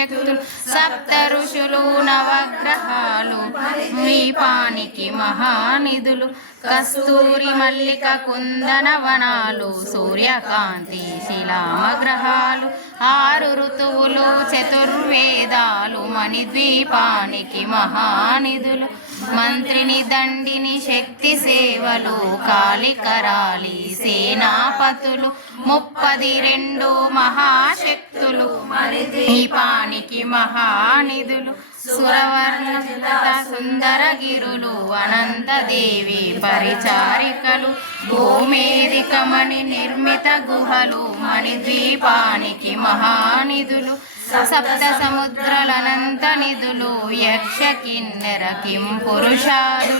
శక్తులు సప్త ఋషులు నవగ్రహాలు ద్వీపానికి మహానిధులు కస్తూరి మల్లిక కుందన వనాలు సూర్యకాంతి శిలామగ్రహాలు ఆరు ఋతువులు చతుర్వేదాలు మణిద్వీపానికి మహానిధులు మంత్రిని దండిని శక్తి సేవలు కాళికరాలి సేనాపతులు ముప్పది రెండు మహాశక్తులు. దీపానికి మహానిధులు సురవర్ణ సుందరగిరులు అనంతదేవి పరిచారికలు భూమేదికమణి నిర్మిత గుహలు మణిద్వీపానికి మహానిధులు సప్త సముద్రలనంత నిధులు యక్ష కిన్నెర కిం పురుషాలు.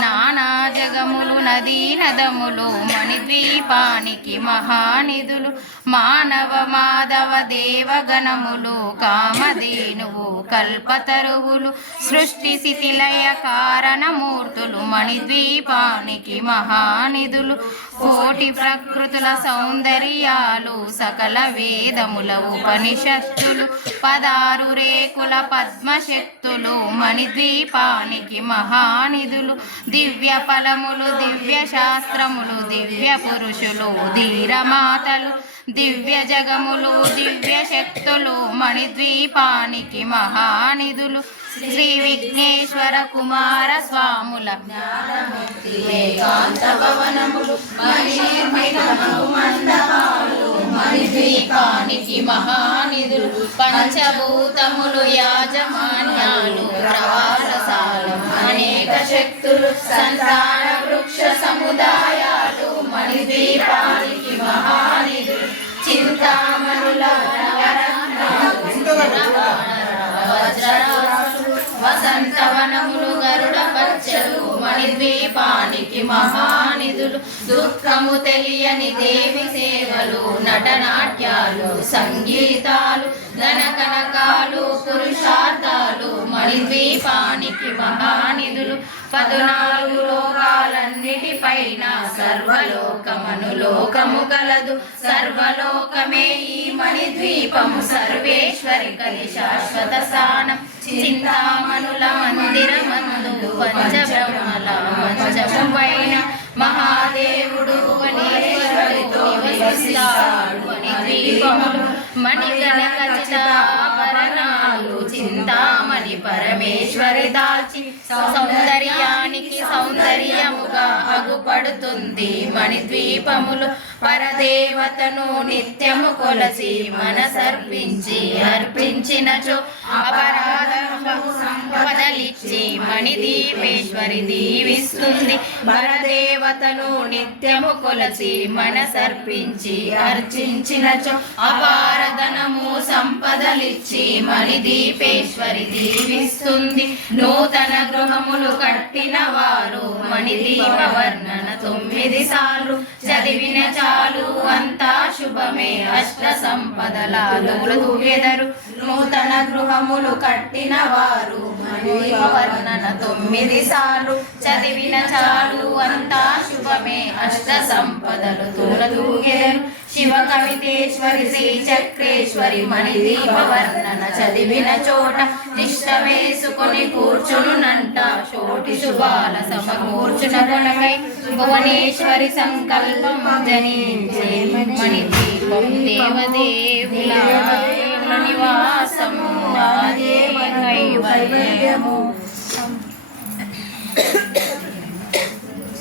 నానా జగములు నదీ నదములు మణిద్వీపానికి మహానిధులు. మానవ మాధవ దేవగణములు కామధేనువు కల్పతరువులు. సృష్టి శిథిలయ కారణమూర్తులు మణిద్వీపానికి మహానిధులు. కోటి ప్రకృతుల సౌందర్యాలు సకల వేదముల ఉపనిషత్తులు పదారు రేకుల పద్మశక్తులు మణిద్వీపానికి మహానిధులు దివ్య ఫలములు దివ్య శాస్త్రములు దివ్య పురుషులు ధీరమాతలు దివ్య జగములు దివ్య శక్తులు మణిద్వీపానికి మహానిధులు శ్రీ విఘ్నేశ్వర కుమార స్వాముల ఏకాంత భవనములు మణిర్మితము మహానిధులు పంచభూతములు యాజమాన్యాలు ప్రవాససాలు అనేక శక్తులు సంతాన వృక్ష సముదాయాలు మణి మణిద్వీపానికి మహానిధులు చింతామణుల వసంతవనములు గరుడ పచ్చలు మణిద్వీపానికి మహానిధులు దుఃఖము తెలియని దేవి సేవలు నటనాట్యాలు సంగీతాలు ధనకనకాలు పురుషార్థాలు మణిద్వీపానికి మహానిధులు పదునాలుగు లోకాలన్నిటిపైన సర్వలోకమను లోకము కలదు. సర్వలోకమే ఈ మణిద్వీపము సర్వేశ్వరి కలి శాశ్వత స్థానం. చింతామణుల మందిరమందు పంచబ్రహ్మల మంచము మణిగణ ఖచ్చితాభరణాలు చింతామణి పరమేశ్వరి దాల్చి సౌందర్యానికి సౌందర్యముగా అగుపడుతుంది. మణిద్వీపములు పరదేవతను నిత్యము కొలసి మనసర్పించి అర్పించినచో అపరాధము సంపదలిచ్చి మణిదీపేశ్వరి దీవిస్తుంది. పరదేవతను నిత్యము కొలసి మనసర్పించి అర్చించినచో అపారధనము సంపదలిచ్చి మణిదీపేశ్వరి దీవిస్తుంది. నూతన గృహములు కట్టిన వారు మణిదీప వర్ణన తొమ్మిది సార్లు. చదివిన చాలు అంతా శుభమే అష్ట సంపదల నూతన గృహములు కట్టిన వారు మణిదీప వర్ణన తొమ్మిది సార్లు చదివిన చాలు అంతా శుభమే. అష్ట సంపదలు తూలదూగెదరు శివ కవితేశ్వరి శ్రీ చక్రేశ్వరి మణిదీప వర్ణన చదివిన చోట నిష్ట వేసుకొని కూర్చునునంట. చోటి శుభాల సమకూర్చున గుణమై భువనేశ్వరి సంకల్పం జనించే మణిదీపం దేవదేవుల Sairemos